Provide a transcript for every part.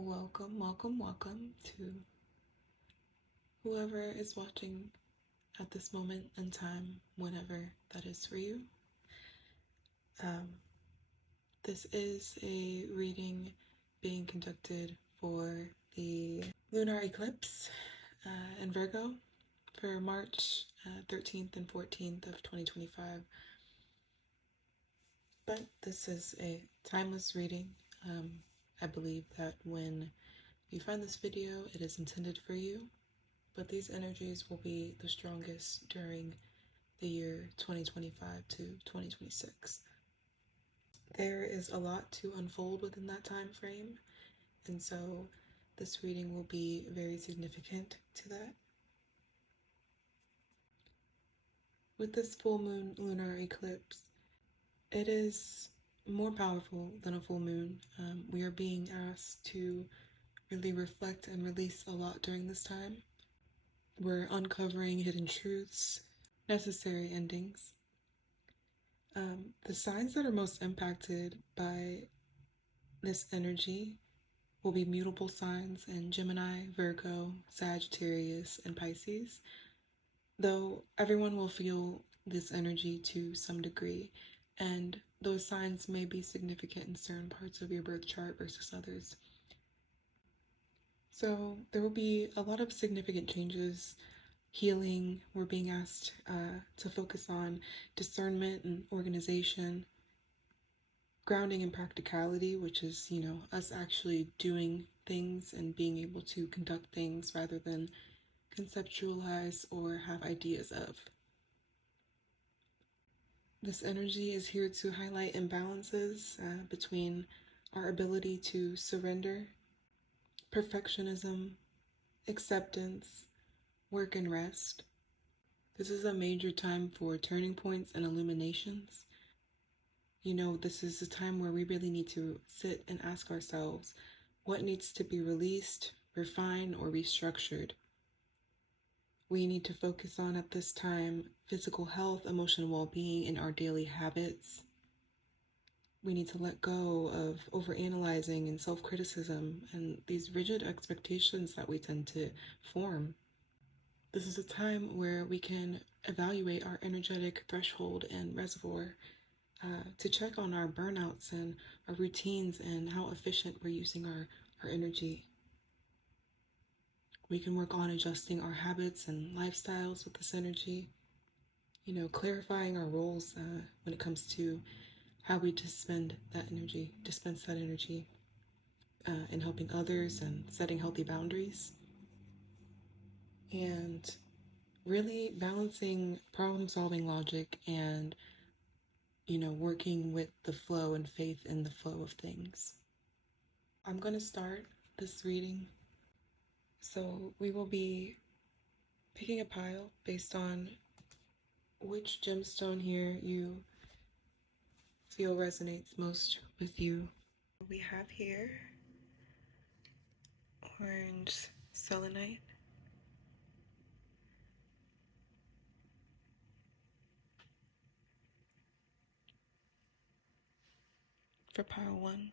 Welcome to whoever is watching at this moment in time, whenever that is for you. This is a reading being conducted for the lunar eclipse in Virgo for March 13th and 14th of 2025. But this is a timeless reading. I believe that when you find this video, it is intended for you, but these energies will be the strongest during the year 2025 to 2026. There is a lot to unfold within that time frame, and so this reading will be very significant to that. With this full moon lunar eclipse, it is more powerful than a full moon. We are being asked to really reflect and release a lot during this time. We're uncovering hidden truths, necessary endings. The signs that are most impacted by this energy will be mutable signs in Gemini, Virgo, Sagittarius, and Pisces, though everyone will feel this energy to some degree, and those signs may be significant in certain parts of your birth chart versus others. So there will be a lot of significant changes, healing. We're being asked to focus on discernment and organization, grounding in practicality, which is, us actually doing things and being able to conduct things rather than conceptualize or have ideas of. This energy is here to highlight imbalances between our ability to surrender, perfectionism, acceptance, work and rest. This is a major time for turning points and illuminations. This is a time where we really need to sit and ask ourselves what needs to be released, refined, or restructured. We need to focus on, at this time, physical health, emotional well-being, and our daily habits. We need to let go of overanalyzing and self-criticism and these rigid expectations that we tend to form. This is a time where we can evaluate our energetic threshold and reservoir to check on our burnouts and our routines and how efficient we're using our energy. We can work on adjusting our habits and lifestyles with this energy, clarifying our roles when it comes to how we dispense that energy, in helping others and setting healthy boundaries. And really balancing problem-solving logic and, working with the flow and faith in the flow of things. I'm going to start this reading. So we will be picking a pile based on which gemstone here you feel resonates most with you. We have here orange selenite, for pile 1,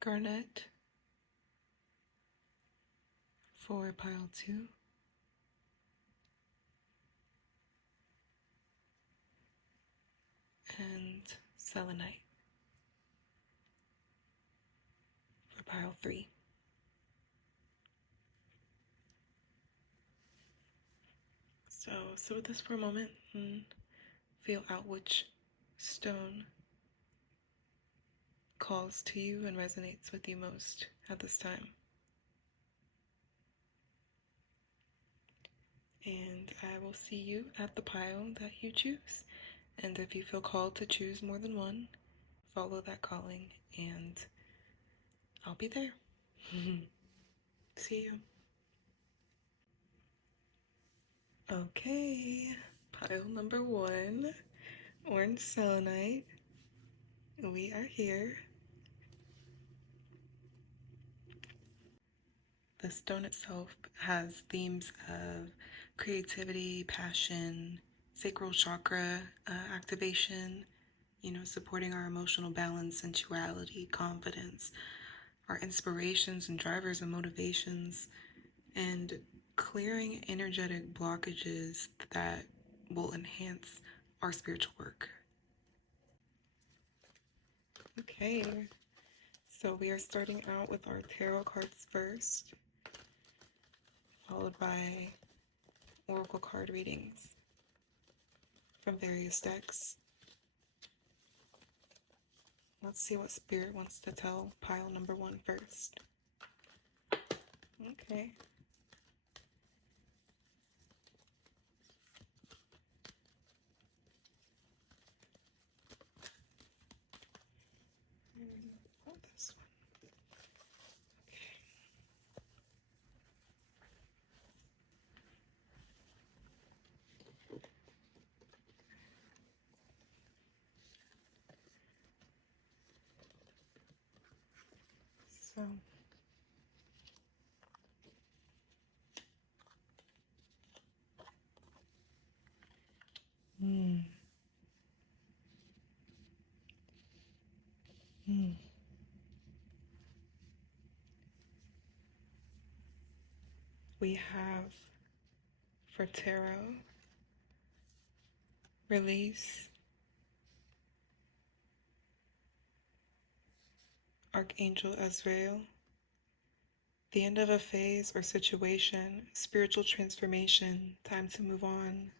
garnet for pile 2, and selenite for pile 3. So sit with this for a moment and feel out which stone calls to you and resonates with you most at this time. And I will see you at the pile that you choose. And if you feel called to choose more than one, follow that calling and I'll be there. See you. Okay, pile number 1, orange selenite. We are here. The stone itself has themes of creativity, passion, sacral chakra activation, supporting our emotional balance, sensuality, confidence, our inspirations and drivers and motivations, and clearing energetic blockages that will enhance our spiritual work. Okay, so we are starting out with our tarot cards first, followed by oracle card readings from various decks. Let's see what Spirit wants to tell pile number 1 first. Okay. Oh, this one. Okay. So, we have for tarot, release, Archangel Azrael, the end of a phase or situation, spiritual transformation, time to move on.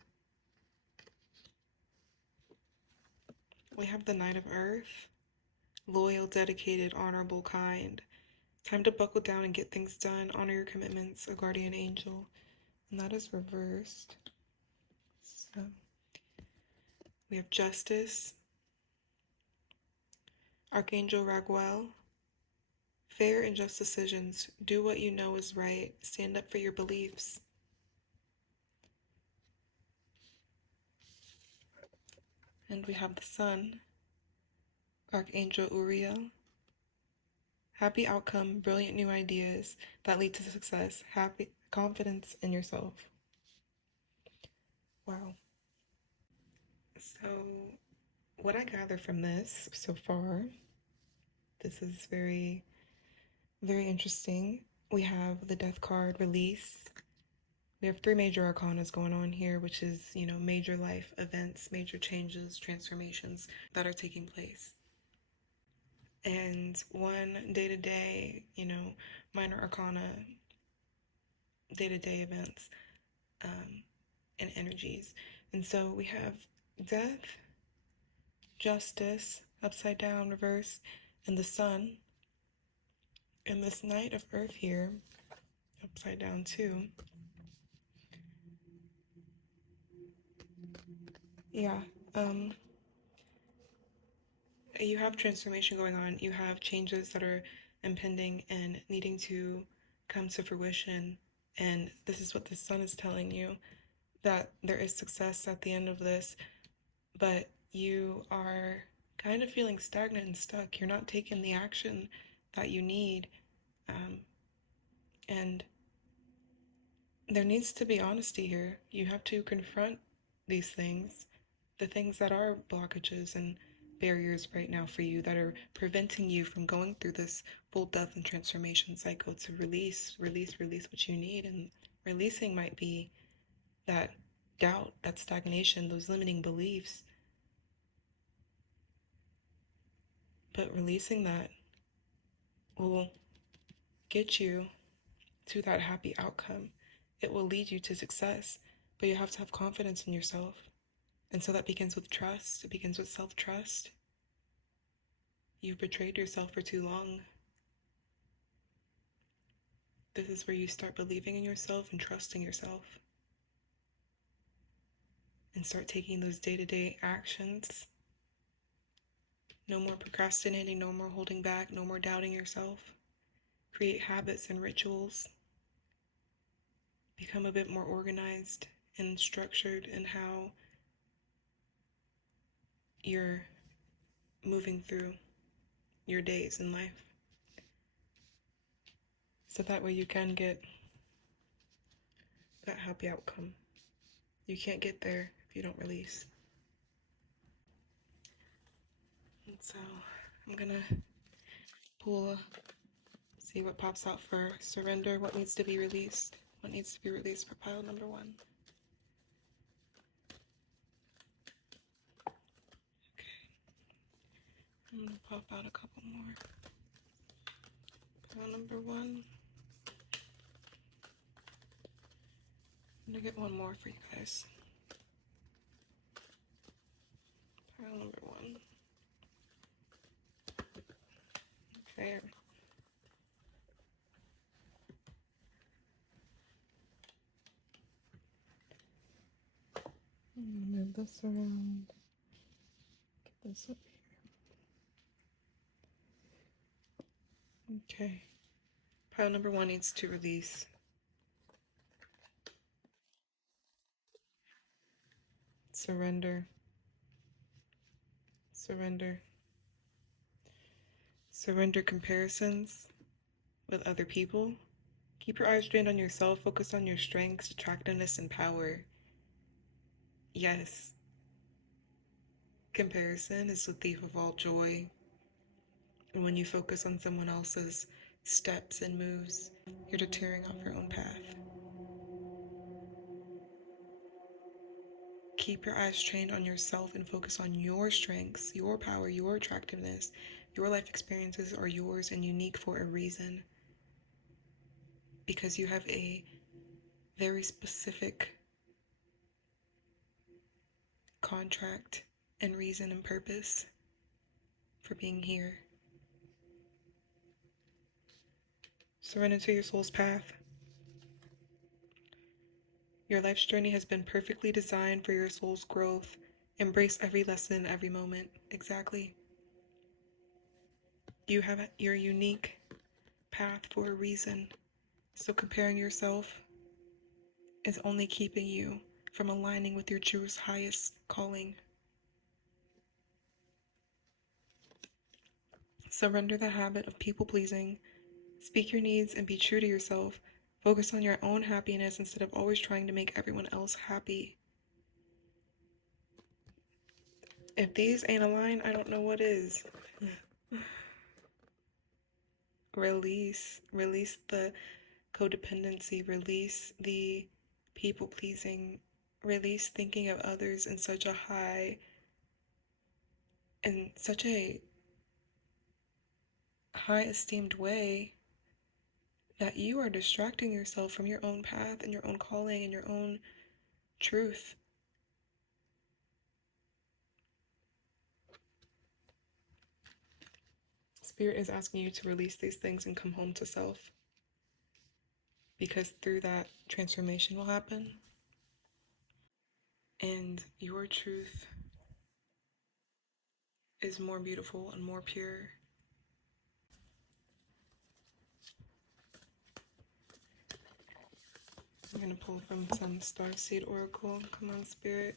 We have the Knight of Earth, loyal, dedicated, honorable, kind. Time to buckle down and get things done, honor your commitments, a guardian angel. And that is reversed. So we have Justice, Archangel Raguel, fair and just decisions. Do what you know is right. Stand up for your beliefs. And we have the Sun, Archangel Uriel, happy outcome, brilliant new ideas that lead to success, happy confidence in yourself. Wow. So what I gather from this so far, this is very, very interesting. We have the Death card, release. We have 3 major arcanas going on here, which is, major life events, major changes, transformations that are taking place. And 1 day-to-day, minor arcana, day-to-day events and energies. And so we have death, justice, upside down, reverse, and the Sun. And this Knight of Earth here, upside down too. Yeah, you have transformation going on. You have changes that are impending and needing to come to fruition. And this is what the Sun is telling you, that there is success at the end of this, but you are kind of feeling stagnant and stuck. You're not taking the action that you need. And there needs to be honesty here. You have to confront these things, the things that are blockages and barriers right now for you that are preventing you from going through this full death and transformation cycle, to release what you need. And releasing might be that doubt, that stagnation, those limiting beliefs. But releasing that will get you to that happy outcome. It will lead you to success, but you have to have confidence in yourself. And so that begins with trust. It begins with self-trust. You've betrayed yourself for too long. This is where you start believing in yourself and trusting yourself. And start taking those day-to-day actions. No more procrastinating, no more holding back, no more doubting yourself. Create habits and rituals. Become a bit more organized and structured in how you're moving through your days in life. So that way you can get that happy outcome. You can't get there if you don't release. So I'm gonna pull, see what pops out for surrender, what needs to be released. What needs to be released for pile number one. Okay. I'm gonna pop out a couple more. Pile number one. I'm gonna get one more for you guys. Pile number one. Okay. I'm gonna move this around. Get this up here. Okay. Pile number one needs to release. Surrender. Surrender. Surrender comparisons with other people. Keep your eyes trained on yourself. Focus on your strengths, attractiveness, and power. Yes. Comparison is the thief of all joy. And when you focus on someone else's steps and moves, you're deterring off your own path. Keep your eyes trained on yourself and focus on your strengths, your power, your attractiveness. Your life experiences are yours and unique for a reason. Because you have a very specific contract and reason and purpose for being here. Surrender to your soul's path. Your life's journey has been perfectly designed for your soul's growth. Embrace every lesson, every moment. Exactly. You have your unique path for a reason. So comparing yourself is only keeping you from aligning with your truest, highest calling. Surrender the habit of people-pleasing. Speak your needs and be true to yourself. Focus on your own happiness instead of always trying to make everyone else happy. If these ain't aligned, I don't know what is. Release the codependency, release the people-pleasing, release thinking of others in such a high esteemed way that you are distracting yourself from your own path and your own calling and your own truth. Spirit is asking you to release these things and come home to self, because through that transformation will happen and your truth is more beautiful and more pure. I'm going to pull from some Starseed Oracle. Come on, Spirit.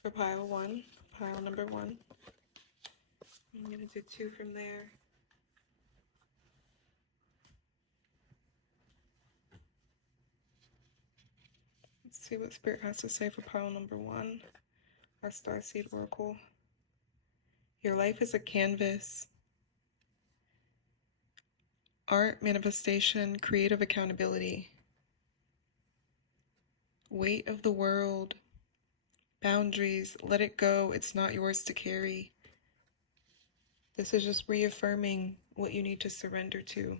For pile one, pile number one. I'm going to do two from there. Let's see what Spirit has to say for pile number one, our Starseed Oracle. Your life is a canvas. Art, manifestation, creative accountability. Weight of the world. Boundaries, let it go. It's not yours to carry. This is just reaffirming what you need to surrender to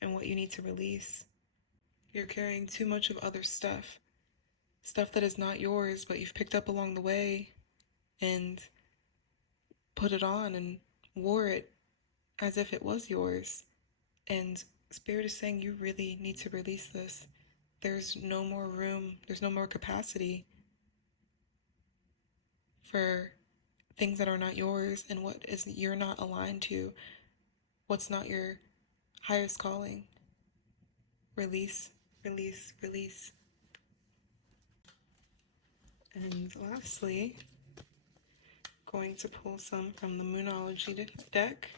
and what you need to release. You're carrying too much of other stuff that is not yours, but you've picked up along the way and put it on and wore it as if it was yours. And Spirit is saying you really need to release this. There's no more room, there's no more capacity for things that are not yours and what is you're not aligned to, what's not your highest calling. Release, release, release. And lastly, going to pull some from the Moonology deck.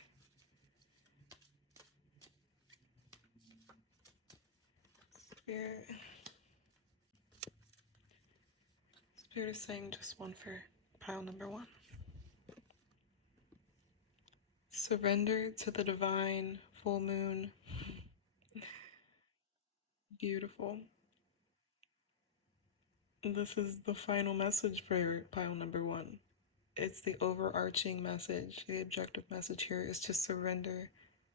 Spirit is saying just one for pile number one. Surrender to the divine full moon. Beautiful. This is the final message for pile number one. It's the overarching message. The objective message here is to surrender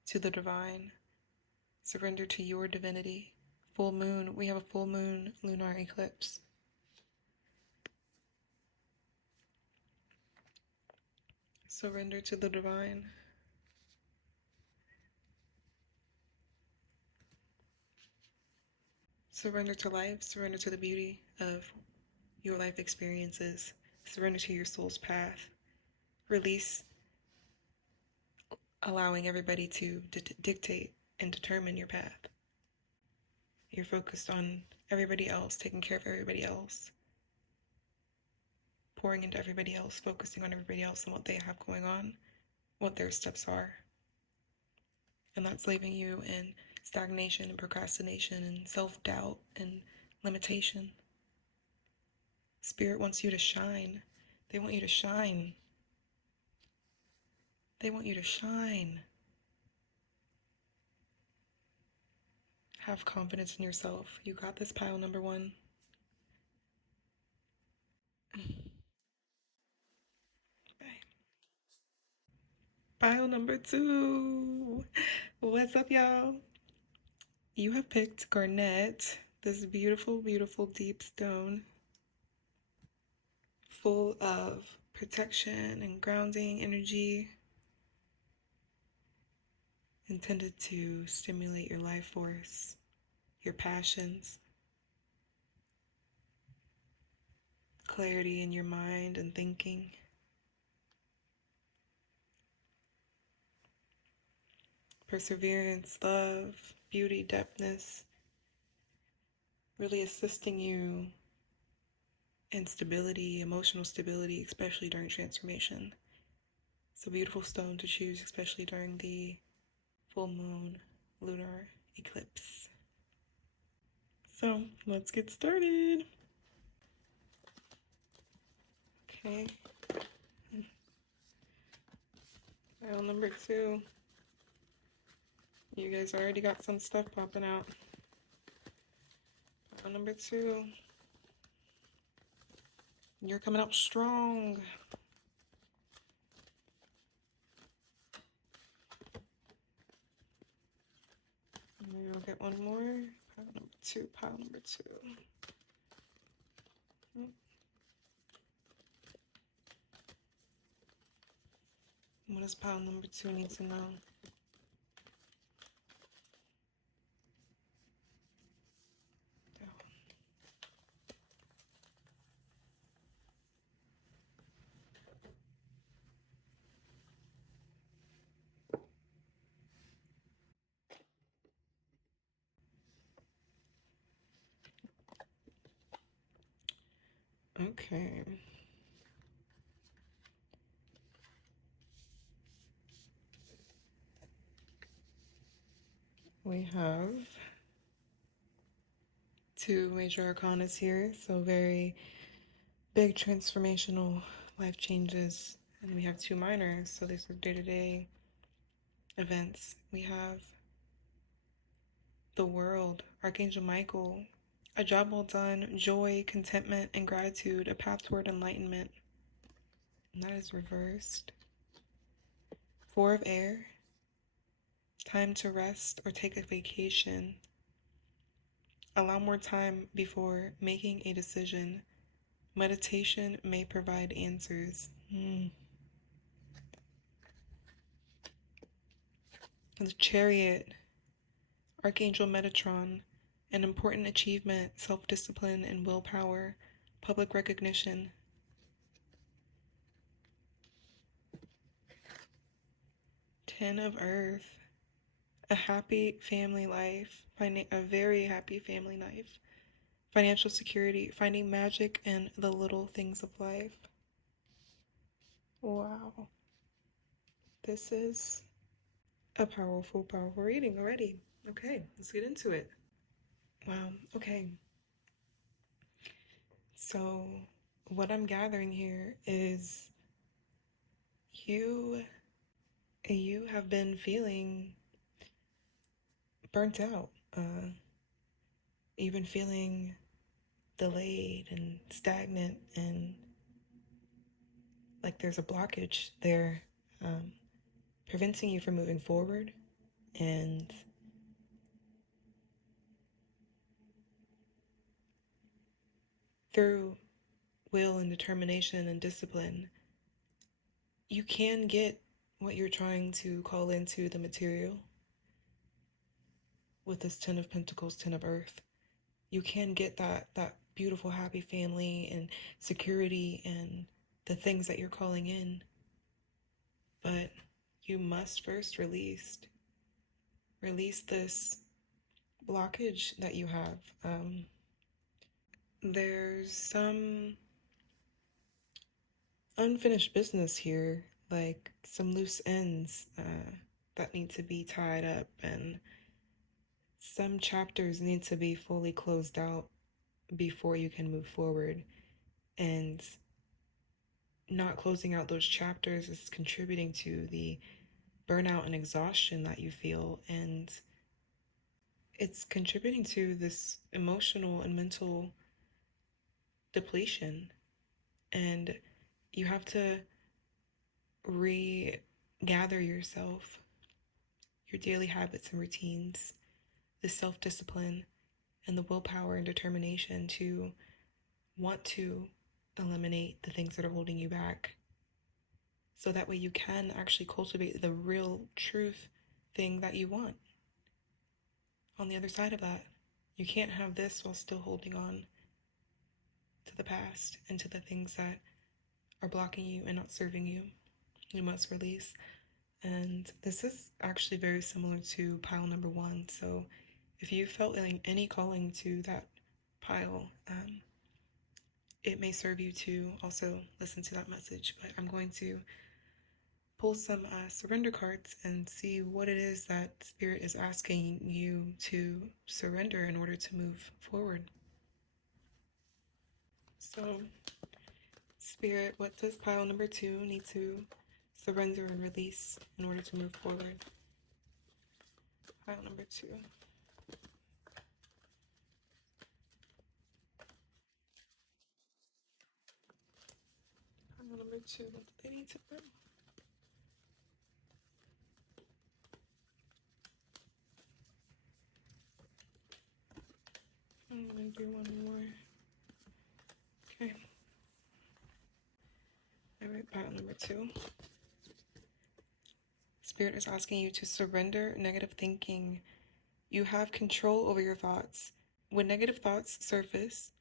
to the divine, surrender to your divinity. Full moon, we have a full moon lunar eclipse. Surrender to the divine. Surrender to life, surrender to the beauty of your life experiences, surrender to your soul's path. Release allowing everybody to dictate and determine your path. You're focused on everybody else, taking care of everybody else, pouring into everybody else, focusing on everybody else and what they have going on, what their steps are. And that's leaving you in stagnation and procrastination and self-doubt and limitation. Spirit wants you to shine. They want you to shine. They want you to shine. Have confidence in yourself. You got this, pile number one. Okay. Pile number two. What's up, y'all? You have picked garnet, this beautiful, beautiful deep stone full of protection and grounding energy, intended to stimulate your life force, your passions, clarity in your mind and thinking. Perseverance, love, beauty, depthness, really assisting you in stability, emotional stability, especially during transformation. It's a beautiful stone to choose, especially during the full moon lunar eclipse. So let's get started. Okay. Pile number two. You guys already got some stuff popping out. Pile number two. You're coming out strong. Maybe we'll get one more. Pile number two, pile number two. What does pile number two need to know? Okay. We have two major arcanas here, so very big transformational life changes. And we have two minors, so these are day-to-day events. We have the world, Archangel Michael, a job well done, joy, contentment, and gratitude, a path toward enlightenment. And that is reversed. Four of air, time to rest or take a vacation. Allow more time before making a decision. Meditation may provide answers. The Chariot, Archangel Metatron, an important achievement, self-discipline and willpower, public recognition. Ten of Earth, a happy family life, finding a very happy family life, financial security, finding magic in the little things of life. Wow. This is a powerful, powerful reading already. Okay, let's get into it. Wow, okay. So, what I'm gathering here is you You have been feeling burnt out. You've been feeling delayed and stagnant, and like there's a blockage there, um, preventing you from moving forward. And through will and determination and discipline, you can get what you're trying to call into the material with this Ten of Pentacles, Ten of Earth. You can get that beautiful, happy family and security and the things that you're calling in. But you must first release this blockage that you have. There's some unfinished business here, like some loose ends that need to be tied up, and some chapters need to be fully closed out before you can move forward. And not closing out those chapters is contributing to the burnout and exhaustion that you feel. And it's contributing to this emotional and mental depletion. And you have to regather yourself, your daily habits and routines, the self discipline, and the willpower and determination to want to eliminate the things that are holding you back. So that way you can actually cultivate the real truth thing that you want. On the other side of that, you can't have this while still holding on to the past and to the things that are blocking you and not serving you. You must release. And this is actually very similar to pile number one. So if you felt any calling to that pile, it may serve you to also listen to that message. But I'm going to pull some surrender cards and see what it is that Spirit is asking you to surrender in order to move forward. So, Spirit, what does pile number two need to surrender and release in order to move forward? Pile number two. Pile number two, what do they need to do? I'm going to do one more. Okay. Alright, pile number two. Spirit is asking you to surrender negative thinking. You have control over your thoughts. When negative thoughts surface,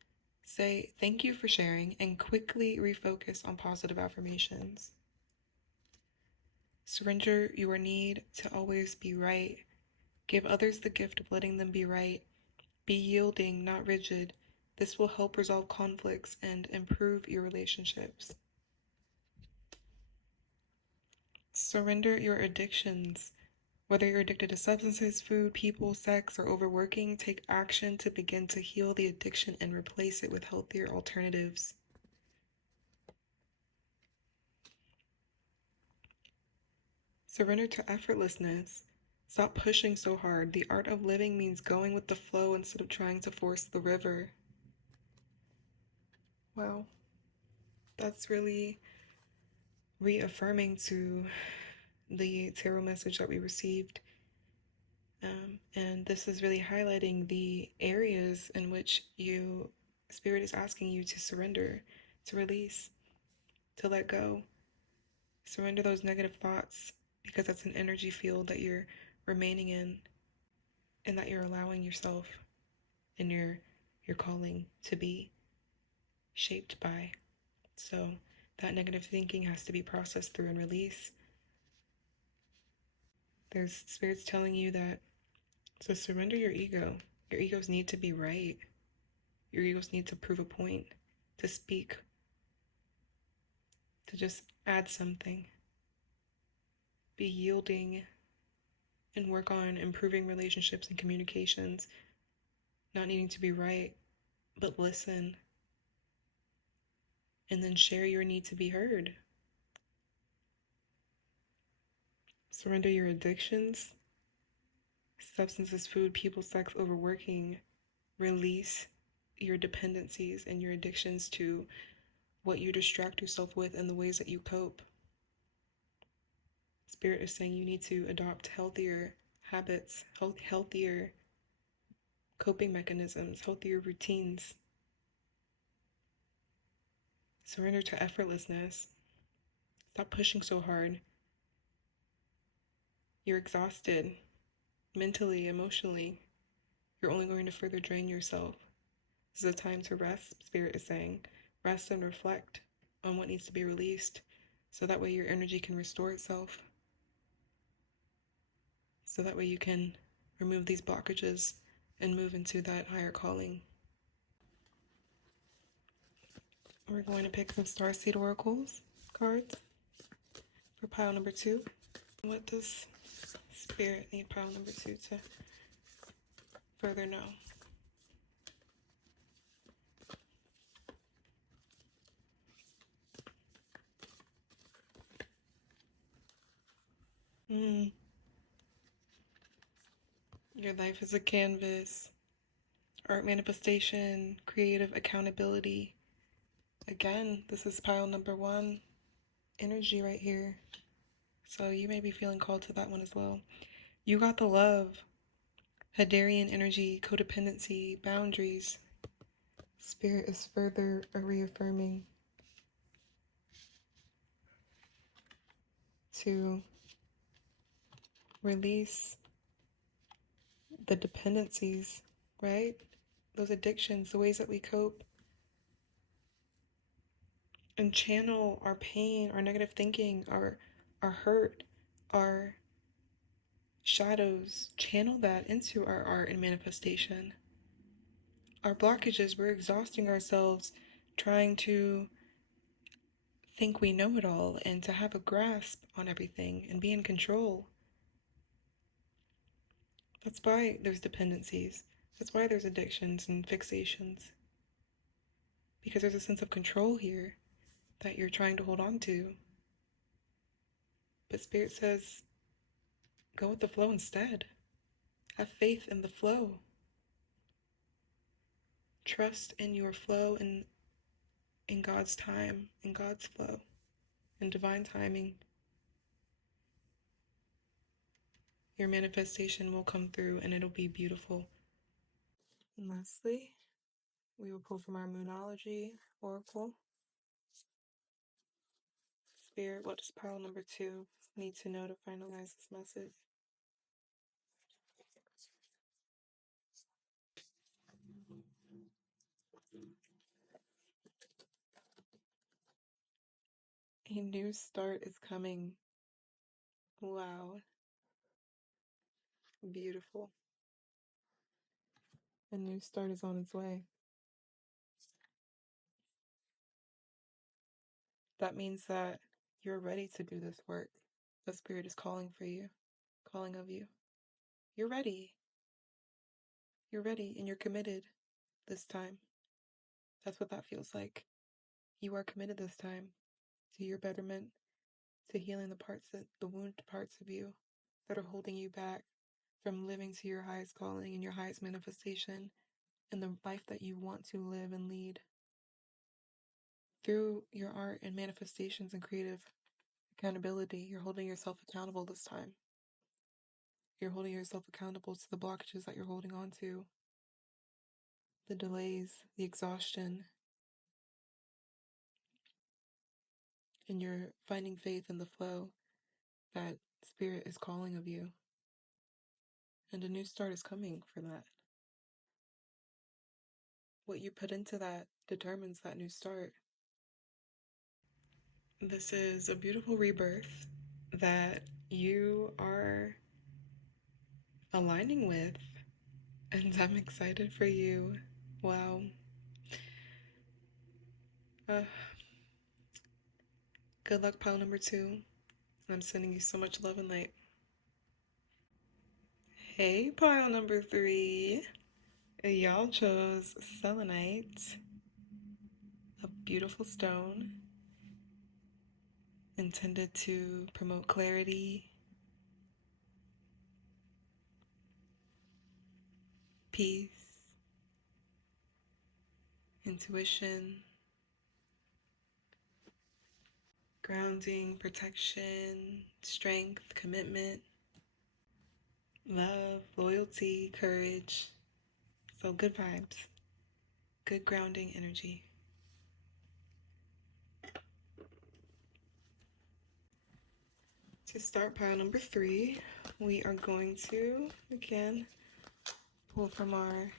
say thank you for sharing and quickly refocus on positive affirmations. Surrender your need to always be right. Give others the gift of letting them be right. Be yielding, not rigid. This will help resolve conflicts and improve your relationships. Surrender your addictions. Whether you're addicted to substances, food, people, sex, or overworking, take action to begin to heal the addiction and replace it with healthier alternatives. Surrender to effortlessness. Stop pushing so hard. The art of living means going with the flow instead of trying to force the river. Wow. That's really reaffirming to the tarot message that we received. And this is really highlighting the areas in which Spirit is asking you to surrender, to release, to let go. Surrender those negative thoughts because that's an energy field that you're remaining in and that you're allowing yourself and your calling to be shaped by. So that negative thinking has to be processed through and released. There's spirits telling you that to surrender your ego. Your egos need to be right. Your egos need to prove a point, to speak, to just add something. Be yielding and work on improving relationships and communications. Not needing to be right, but listen. And then share your need to be heard. Surrender your addictions, substances, food, people, sex, overworking. Release your dependencies and your addictions to what you distract yourself with and the ways that you cope. Spirit is saying you need to adopt healthier habits, healthier coping mechanisms, healthier routines. Surrender to effortlessness. Stop pushing so hard. You're exhausted mentally, emotionally. You're only going to further drain yourself. This is a time to rest, Spirit is saying. Rest and reflect on what needs to be released so that way your energy can restore itself. So that way you can remove these blockages and move into that higher calling. We're going to pick some Starseed Oracles cards for pile number 2. What does Spirit need pile number 2 to further know? Your life is a canvas. Art manifestation, creative accountability. Again, this is pile number 1 energy right here. So you may be feeling called to that one as well. You got the love. Hadarian energy, codependency, boundaries. Spirit is further reaffirming to release the dependencies, right? Those addictions, the ways that we cope, and channel our pain, our negative thinking, our hurt, our shadows, channel that into our art and manifestation. Our blockages, we're exhausting ourselves trying to think we know it all and to have a grasp on everything and be in control. That's why there's dependencies. That's why there's addictions and fixations. Because there's a sense of control here that you're trying to hold on to. But Spirit says, go with the flow instead. Have faith in the flow. Trust in your flow and in God's time, in God's flow, in divine timing. Your manifestation will come through and it'll be beautiful. And lastly, we will pull from our Moonology Oracle. Spirit, what does pile number 2 need to know to finalize this message? A new start is coming. Wow. Beautiful. A new start is on its way. That means that you're ready to do this work. The Spirit is calling for you, calling of you. You're ready. You're ready and you're committed this time. That's what that feels like. You are committed this time to your betterment, to healing the wounded parts of you that are holding you back from living to your highest calling and your highest manifestation and the life that you want to live and lead. Through your art and manifestations and creative accountability, you're holding yourself accountable this time. You're holding yourself accountable to the blockages that you're holding on to, the delays, the exhaustion, and you're finding faith in the flow that Spirit is calling of you. And a new start is coming for that. What you put into that determines that new start. This is a beautiful rebirth that you are aligning with, and I'm excited for you. Wow. Uh, Good luck, pile number 2. I'm sending you so much love and light. Hey, pile number 3. Y'all chose selenite, a beautiful stone intended to promote clarity, peace, intuition, grounding, protection, strength, commitment, love, loyalty, courage. So good vibes, good grounding energy. To start pile number 3, we are going to, again, pull from our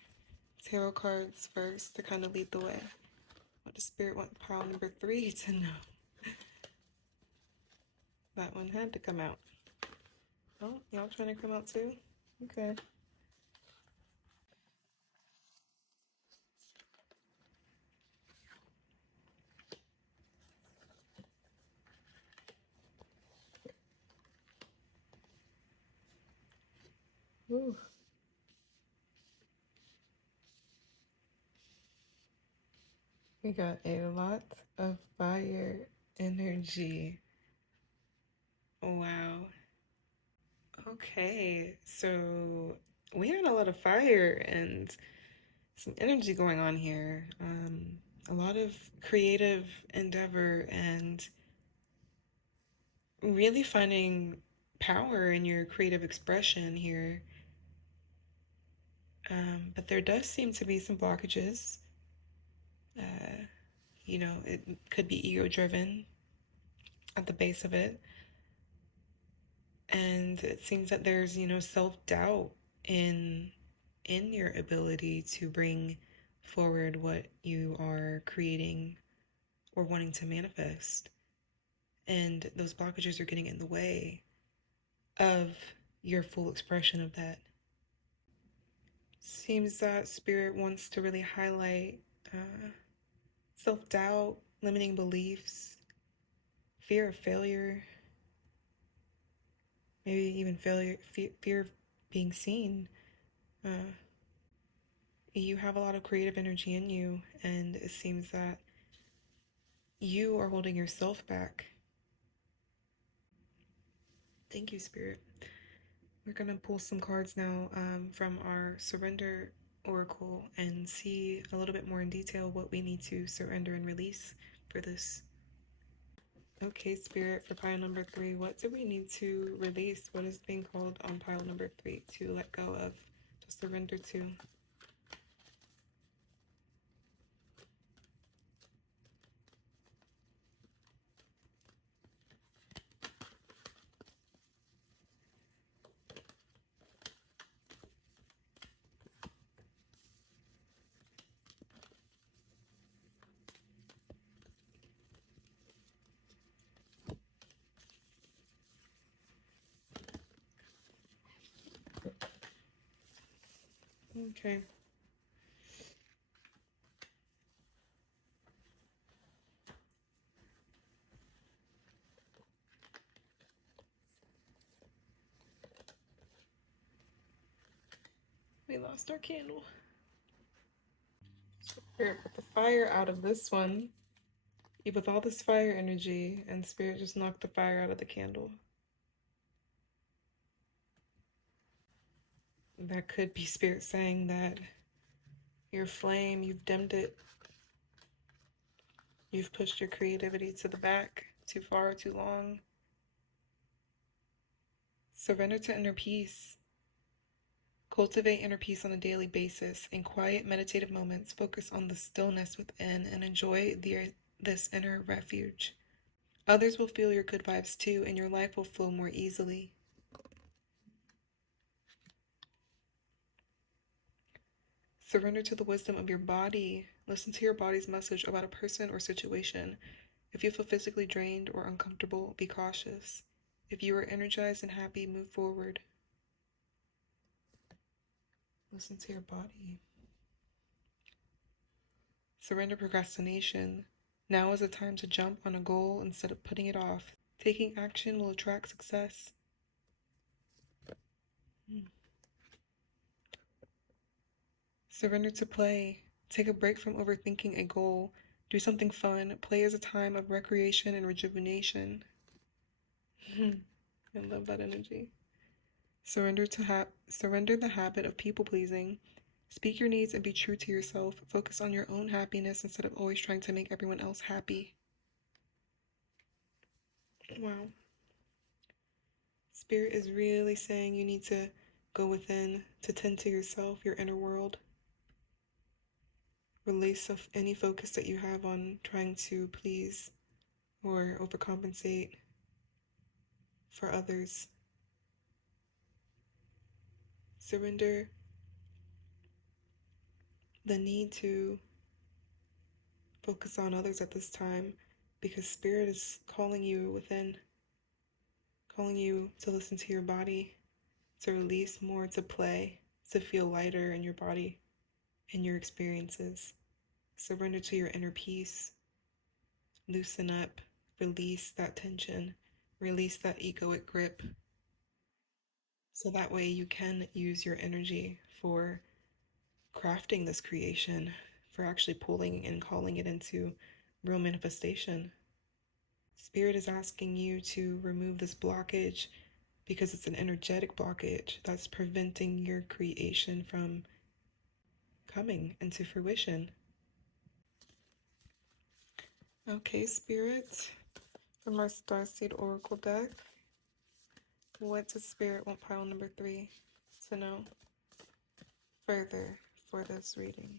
tarot cards first to kind of lead the way. What does Spirit want pile number 3 to know? That one had to come out. Oh, y'all trying to come out too? Okay. Ooh. We got a lot of fire energy. Wow. Okay, so we had a lot of fire and some energy going on here. A lot of creative endeavor and really finding power in your creative expression here. But there does seem to be some blockages. Uh, it could be ego driven at the base of it. And it seems that there's, self-doubt in your ability to bring forward what you are creating or wanting to manifest. And those blockages are getting in the way of your full expression of that. Seems that Spirit wants to really highlight self-doubt, limiting beliefs, fear of failure, maybe even fear of being seen. You have a lot of creative energy in you, and it seems that you are holding yourself back. Thank you, Spirit. We're going to pull some cards now from our Surrender Oracle and see a little bit more in detail what we need to surrender and release for this. Okay, Spirit, for pile number 3, what do we need to release? What is being called on pile number 3 to let go of, to surrender to? Okay. We lost our candle. Spirit, put the fire out of this one. With all this fire energy, and Spirit just knocked the fire out of the candle. That could be Spirit saying that your flame, you've dimmed it. You've pushed your creativity to the back too far, too long. Surrender to inner peace. Cultivate inner peace on a daily basis. In quiet, meditative moments, focus on the stillness within and enjoy this inner refuge. Others will feel your good vibes too, and your life will flow more easily. Surrender to the wisdom of your body. Listen to your body's message about a person or situation. If you feel physically drained or uncomfortable, be cautious. If you are energized and happy, move forward. Listen to your body. Surrender procrastination. Now is the time to jump on a goal instead of putting it off. Taking action will attract success. Surrender to play. Take a break from overthinking a goal. Do something fun. Play is a time of recreation and rejuvenation. I love that energy. Surrender the habit of people pleasing. Speak your needs and be true to yourself. Focus on your own happiness instead of always trying to make everyone else happy. Wow. Spirit is really saying you need to go within to tend to yourself, your inner world. Release of any focus that you have on trying to please or overcompensate for others. Surrender the need to focus on others at this time, because Spirit is calling you within, calling you to listen to your body, to release more, to play, to feel lighter in your body and your experiences. Surrender to your inner peace. Loosen up, release that tension, release that egoic grip, so that way you can use your energy for crafting this creation, for actually pulling and calling it into real manifestation. Spirit is asking you to remove this blockage because it's an energetic blockage that's preventing your creation from coming into fruition. Okay, Spirit, from our Starseed Oracle deck, what does Spirit want pile number 3 to know further for this reading?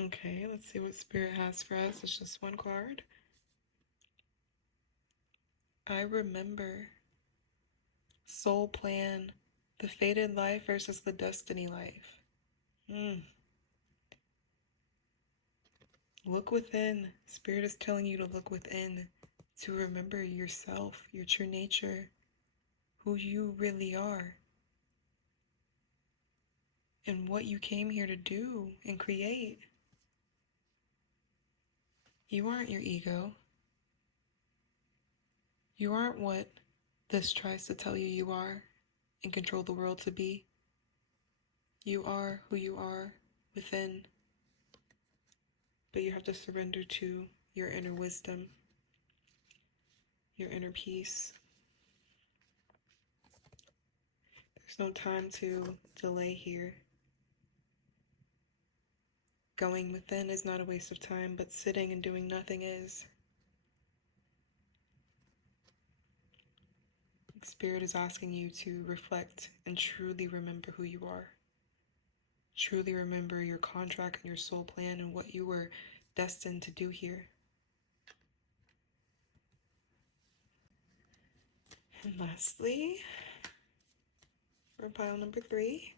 Okay, let's see what Spirit has for us. It's just one card. I remember. Soul plan. The fated life versus the destiny life. Look within. Spirit is telling you to look within, to remember yourself, your true nature, who you really are, and what you came here to do and create. You aren't your ego. You aren't what this tries to tell you you are and control the world to be. You are who you are within, but you have to surrender to your inner wisdom, your inner peace. There's no time to delay here. Going within is not a waste of time, but sitting and doing nothing is. Spirit is asking you to reflect and truly remember who you are. Truly remember your contract and your soul plan and what you were destined to do here. And lastly, for pile number 3,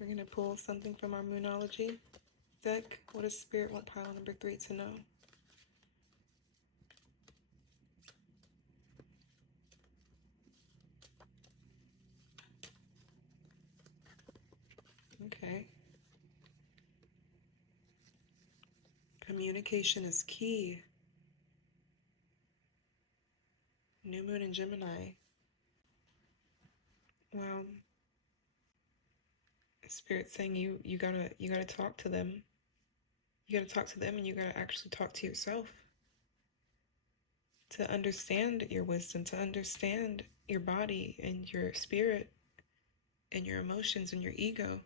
we're going to pull something from our Moonology deck. What does Spirit want pile number 3 to know? Okay. Communication is key. New moon in Gemini. Well, Spirit's saying you gotta talk to them. You gotta talk to them, and you gotta actually talk to yourself to understand your wisdom, to understand your body and your spirit and your emotions and your ego.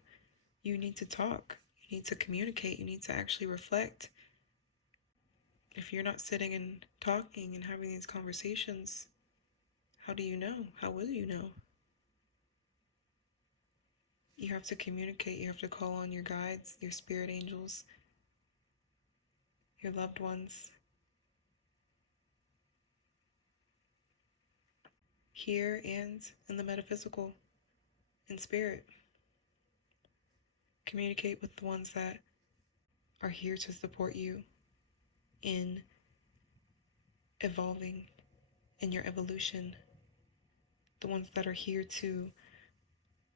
You need to talk. You need to communicate. You need to actually reflect. If you're not sitting and talking and having these conversations, how do you know? How will you know? You have to communicate. You have to call on your guides, your spirit angels, your loved ones. Here and in the metaphysical, in spirit. Communicate with the ones that are here to support you in evolving in your evolution. The ones that are here to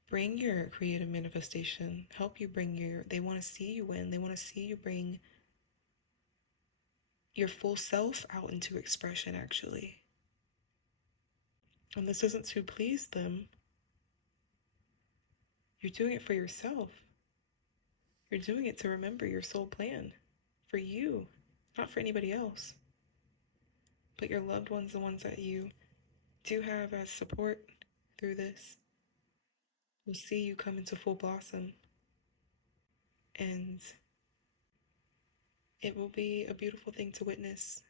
bring your creative manifestation, help you bring they want to see you win. They want to see you bring your full self out into expression, actually. And this isn't to please them. You're doing it for yourself. You're doing it to remember your soul plan for you, not for anybody else. But your loved ones, the ones that you do have as support through this, will see you come into full blossom. And it will be a beautiful thing to witness,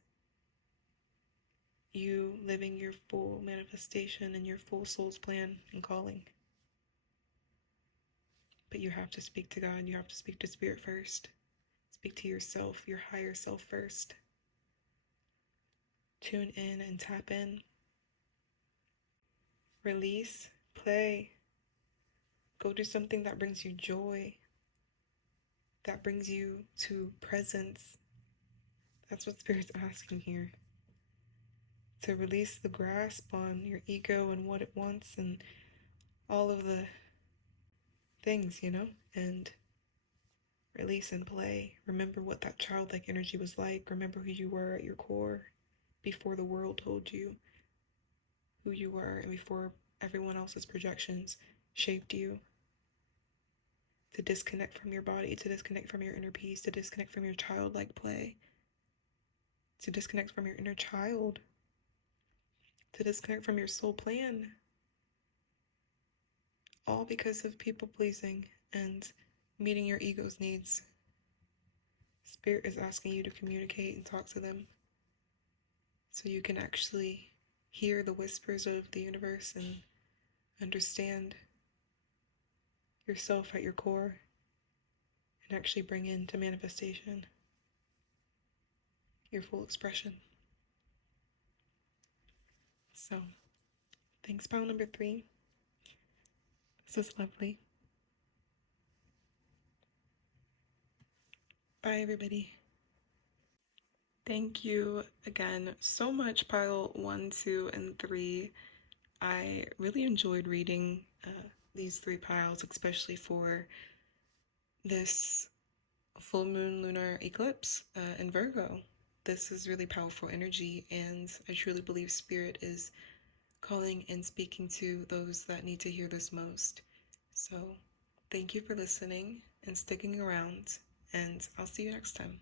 you living your full manifestation and your full soul's plan and calling. But you have to speak to God, you have to speak to Spirit first. Speak to yourself, your higher self first. Tune in and tap in. Release, play. Go do something that brings you joy, that brings you to presence. That's what Spirit's asking here. To release the grasp on your ego and what it wants and all of the things, and release and play. Remember what that childlike energy was like. Remember who you were at your core before the world told you who you were and before everyone else's projections shaped you. To disconnect from your body, to disconnect from your inner peace, to disconnect from your childlike play, to disconnect from your inner child, to disconnect from your soul plan. All because of people pleasing and meeting your ego's needs. Spirit is asking you to communicate and talk to them so you can actually hear the whispers of the universe and understand yourself at your core and actually bring into manifestation your full expression. So, thanks, pile number 3. This is lovely. Bye, everybody. Thank you again so much, pile 1, 2, and 3. I really enjoyed reading these 3 piles, especially for this full moon lunar eclipse in Virgo. This is really powerful energy, and I truly believe Spirit is calling and speaking to those that need to hear this most. So thank you for listening and sticking around, and I'll see you next time.